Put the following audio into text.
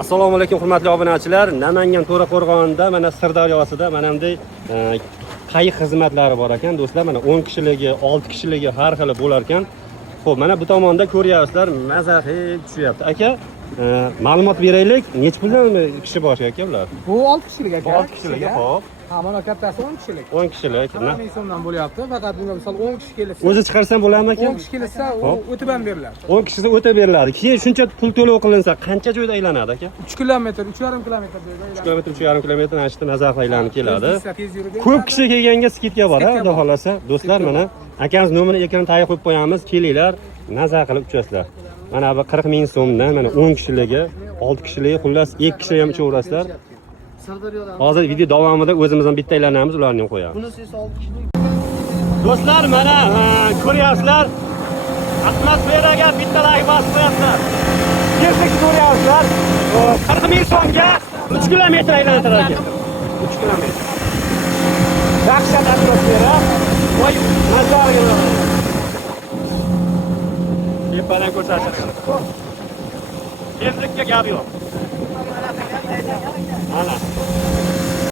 Assalomu alaykum hurmatli obunachilar. Namangan To'raqo'rg'onda mana Sirdaryosida mana bunday qayiq xizmatlari bor ekan do'stlar. Mana 10 kishiligi, 6 kishiligi har xil bo'lar ekan. Xo'p, mana bu tomonda ko'ryapsizlar, mazaxi tushyapti. Aka, ma'lumot beraylik. Nech puldan kishi boshi aka ular? Bu 6 kishilik aka. 6 kishilik, xo'p. Ha, mana kattasi 10 kishilik. 10 kishilik. 1000 so'mdan bo'lyapti. Faqat bunga misol 10 kishi kelsa, O'zi chiqarsam bo'ladimi aka? 10 kishi kelsa, o'tib ham beriladi. 10 kishisi o'tib beriladi. Keyin shuncha pul to'lov qilinsa, qancha joyda aylanadi aka? 3 kilometr, 3,5 kilometr joyda 3 kilometr, 3,5 kilometr ashta nazar aylanib keladi. Tez yurib. Ko'p kishi kelganga skidka bor, xudo xolasa. Do'stlar, mana akamiz nomerini ekranga tagida qo'yib qo'yamiz. Kelinglar, nazar qilib uchasizlar. Mana bu 40 ming so'mdan mana 10 kishiligi, 6 kishiligi, xullas 2 kishi ham uchaverasizlar. Hozir video davomida o'zimiz ham bitta aylanamiz, ularni ham qo'yamiz. Bunisi esa 6 kishilik. Do'stlar, mana ko'ryapsizlar. Atmosferaga bitta like bosib qo'yapsizlar. Yerlik ko'ryapsizlar. 40 ming so'mga 3 kilometr aylantiradi ekan. 3 kilometr. Dahshat atmosfera. Voy, nazarga. Tepadan ko'rsatishadi. Yerlikka gap yo'q. Mana.